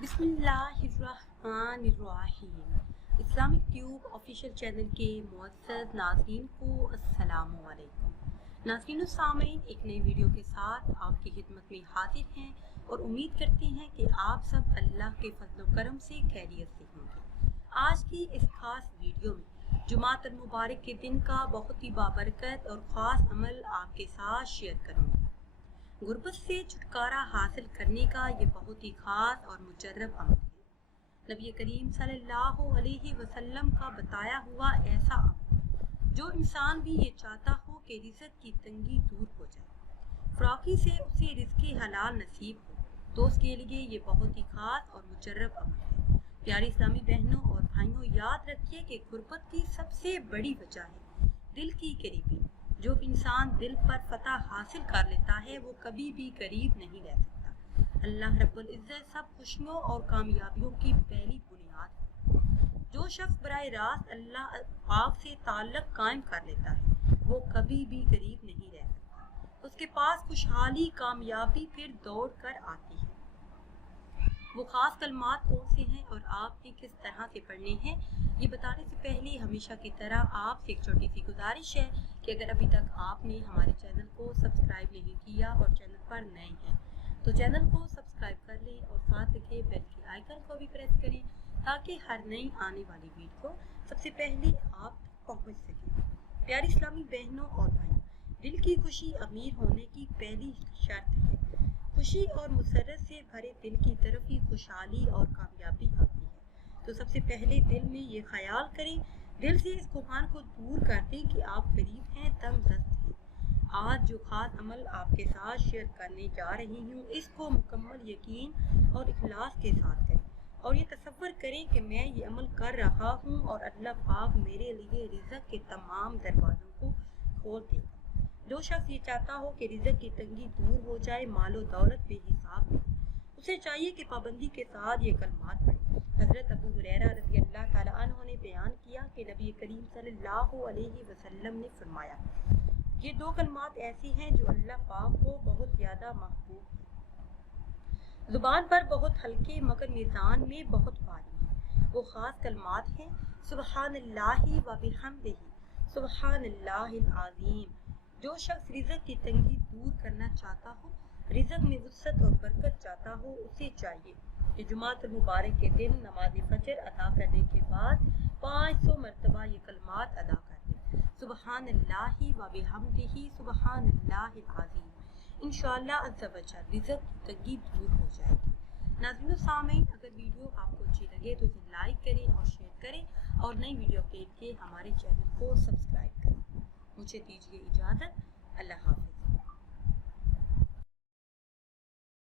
बिस्मिल्लाहिर्रहमानिर्रहीम। Islamic tube official channel के मुअज़्ज़ज़ नाज़रीन को अस्सलामु अलैकुम। नाज़रीन और सामीन, एक नई वीडियो के साथ आपकी खिदमत में हाजिर हैं और उम्मीद करते हैं कि आप सब अल्लाह के फज़ल व करम से खैरियत से होंगे। आज की इस खास वीडियो में जुमात अल मुबारक के दिन का बहुत ही बाबरकत और ख़ास अमल आपके साथ शेयर करूँगी। गुर्बत से छुटकारा हासिल करने का ये बहुत ही ख़ास और मुजर्रब अमल है। नबी करीम सल्लल्लाहु अलैहि वसल्लम का बताया हुआ ऐसा अमल जो इंसान भी ये चाहता हो कि रिज़्क़ की तंगी दूर हो जाए, फ़राकी से उसे रिज़्क़ हलाल नसीब हो, तो उसके लिए ये बहुत ही ख़ास और मुजर्रब अमल है। प्यारी इस्लामी बहनों और भाइयों, याद रखिए कि गुर्बत की सबसे बड़ी वजह है दिल की करीबी। जो इंसान दिल पर फतह हासिल कर लेता है वो कभी भी करीब नहीं रह सकता। अल्लाह रब्बुल इज़्ज़त सब खुशियों और कामयाबियों की पहली बुनियाद है। जो शख्स बराह रास्त अल्लाह पाक से ताल्लुक़ कायम कर लेता है वो कभी भी गरीब नहीं रह सकता। उसके पास खुशहाली कामयाबी फिर दौड़ कर आती है। वो ख़ास कलमात कौन से हैं और आपने किस तरह से पढ़ने हैं, ये बताने से पहले हमेशा की तरह आपसे एक छोटी सी गुजारिश है कि अगर अभी तक आपने हमारे चैनल को सब्सक्राइब नहीं किया और चैनल पर नए हैं तो चैनल को सब्सक्राइब कर लें और साथ लिखे बेल के आइकन को भी प्रेस करें ताकि हर नई आने वाली वीडियो सबसे पहले आप तक पहुँच सके। प्यारी इस्लामी बहनों और भाइयों, दिल की खुशी अमीर होने की पहली शर्त है। खुशी और मुसर्रत से भरे दिल की तरफ ही खुशहाली और कामयाबी आती है। तो सबसे पहले दिल में ये ख्याल करें, दिल से इस गुमान को दूर कर दें कि आप गरीब हैं, तंगदस्त हैं। आज जो खास अमल आपके साथ शेयर करने जा रही हूँ, इसको मुकम्मल यकीन और इखलास के साथ करें और ये तसव्वुर करें कि मैं ये अमल कर रहा हूँ और अल्लाह पाक मेरे लिए रिज़्क़ के तमाम दरवाज़ों को खोल देगा। जो शख्स ये चाहता हो कि रिज़्क़ की तंगी दूर हो जाए, मालो दौलत बेहिसाब हो, उसे चाहिए कि पाबंदी के साथ ये कलमात पढ़े। हज़रत अबू हुरैरा रज़ी अल्लाह ताला अन्हु ने बयान किया कि नबी करीम सल्लल्लाहु अलैहि वसल्लम ने फरमाया, ये दो कलमात ऐसी हैं जो अल्लाह पाक को बहुत ज़्यादा महबूब हैं, ज़ुबान पर बहुत हल्के मगर मीज़ान में बहुत भारी हैं। वो ख़ास कलमात हैं, सुब्हानल्लाहि व बिहम्दिही, सुब्हानल्लाहिल आज़ीम। जो शख्स रिज़्क़ की तंगी दूर करना चाहता हो, रिज़्क़ में वुसअत और बरकत चाहता हो, उसे चाहिए कि जुमात मुबारक के दिन नमाज फजर अदा करने के बाद 500 मरतबा ये कलमात अदा कर ले, सुब्हानल्लाहि व बिहम्दिही, सुब्हानल्लाहिल आज़ीम। इंशाअल्लाह अज़्ज़ा वजल रिज़्क़ की तंगी दूर हो जाएगी। नाज़रीन और सामीन, अगर वीडियो आपको अच्छी लगे तो इसे लाइक करें और शेयर करें और नई वीडियो के लिए हमारे चैनल को सब्सक्राइब करें। मुझे दीजिए इजाज़त। अल्लाह।